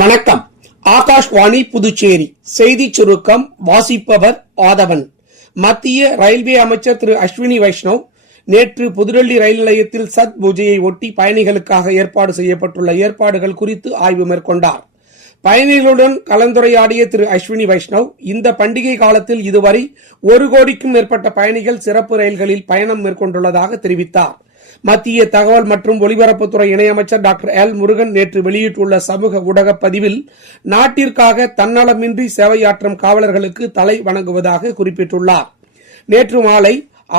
வணக்கம். ஆகாஷ்வாணி புதுச்சேரி செய்தி சுருக்கம் வாசிப்பவர் ஆதவன். மத்திய ரயில்வே அமைச்சர் திரு அஸ்வினி வைஷ்ணவ் நேற்று புதுடெல்லி ரயில் நிலையத்தில் சத் பூஜையை ஒட்டி பயணிகளுக்காக ஏற்பாடு செய்யப்பட்டுள்ள ஏற்பாடுகள் குறித்து ஆய்வு மேற்கொண்டார். பயணிகளுடன் கலந்துரையாடிய திரு அஸ்வினி வைஷ்ணவ் இந்த பண்டிகை காலத்தில் இதுவரை 1 கோடிக்கும் மேற்பட்ட பயணிகள் சிறப்பு ரயில்களில் பயணம் மேற்கொண்டுள்ளதாக தெரிவித்தார். மத்திய தகவல் மற்றும் ஒலிபரப்புத்துறை இணையமைச்சர் டாக்டர் எல் முருகன் நேற்று வெளியிட்டுள்ள சமூக ஊடக பதிவில் நாட்டிற்காக தன்னலமின்றி சேவையாற்றும் காவலர்களுக்கு தலை வணங்குவதாக குறிப்பிட்டுள்ளார். நேற்று மாலை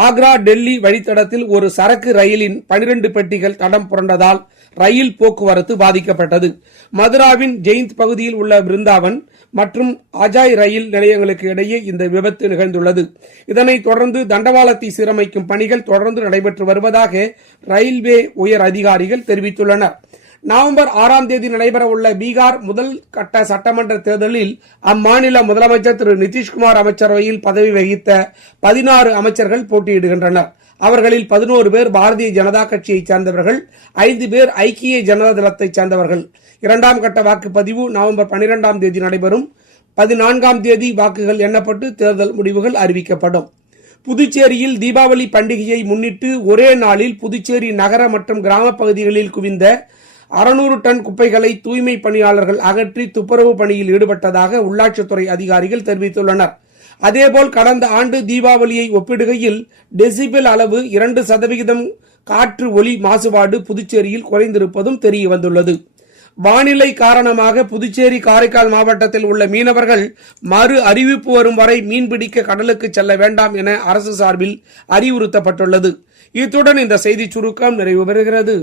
ஆக்ரா டெல்லி வழித்தடத்தில் ஒரு சரக்கு ரயிலின் 12 பெட்டிகள் தடம் புரண்டதால் ரயில் போக்குவரத்து பாதிக்கப்பட்டது. மதுராவின் ஜெயிந்த் பகுதியில் உள்ள பிருந்தாவன் மற்றும் அஜாய் ரயில் நிலையங்களுக்கு இடையே இந்த விபத்து நிகழ்ந்துள்ளது. இதனைத் தொடர்ந்து தண்டவாளத்தை சீரமைக்கும் பணிகள் தொடர்ந்து நடைபெற்று வருவதாக ரயில்வே உயர் அதிகாரிகள் தெரிவித்துள்ளனர். நவம்பர் 6ஆம் தேதி நடைபெற உள்ள பீகார் முதல் கட்ட சட்டமன்ற தேர்தலில் அம்மாநில முதலமைச்சர் திரு நிதிஷ்குமார் அமைச்சரவையில் பதவி வகித்த 16 அமைச்சர்கள் போட்டியிடுகின்றனர். அவர்களில் 11 பேர் பாரதிய ஜனதா கட்சியைச் சேர்ந்தவர்கள், 5 பேர் ஐக்கிய ஜனதா தளத்தைச் சேர்ந்தவர்கள். 2ஆம் கட்ட வாக்குப்பதிவு நவம்பர் 12ஆம் தேதி நடைபெறும். 14ஆம் தேதி வாக்குகள் எண்ணப்பட்டு தேர்தல் முடிவுகள் அறிவிக்கப்படும். புதுச்சேரியில் தீபாவளி பண்டிகையை முன்னிட்டு ஒரே நாளில் புதுச்சேரி நகர மற்றும் கிராம பகுதிகளில் குவிந்த 600 டன் குப்பைகளை தூய்மை பணியாளர்கள் அகற்றி துப்புரவு பணியில் ஈடுபட்டதாக உள்ளாட்சித்துறை அதிகாரிகள் தெரிவித்துள்ளனர். அதேபோல் கடந்த ஆண்டு தீபாவளியை ஒப்பிடுகையில் டெசிபல் அளவு 2% காற்று ஒலி மாசுபாடு புதுச்சேரியில் குறைந்திருப்பதும் தெரிய வந்துள்ளது. வானிலை காரணமாக புதுச்சேரி காரைக்கால் மாவட்டத்தில் உள்ள மீனவர்கள் மறு அறிவிப்பு வரும் வரை மீன்பிடிக்க கடலுக்கு செல்ல வேண்டாம் என அரசு சார்பில் அறிவுறுத்தப்பட்டுள்ளது. இத்துடன் இந்த செய்தி சுருக்கம் நிறைவு பெறுகிறது.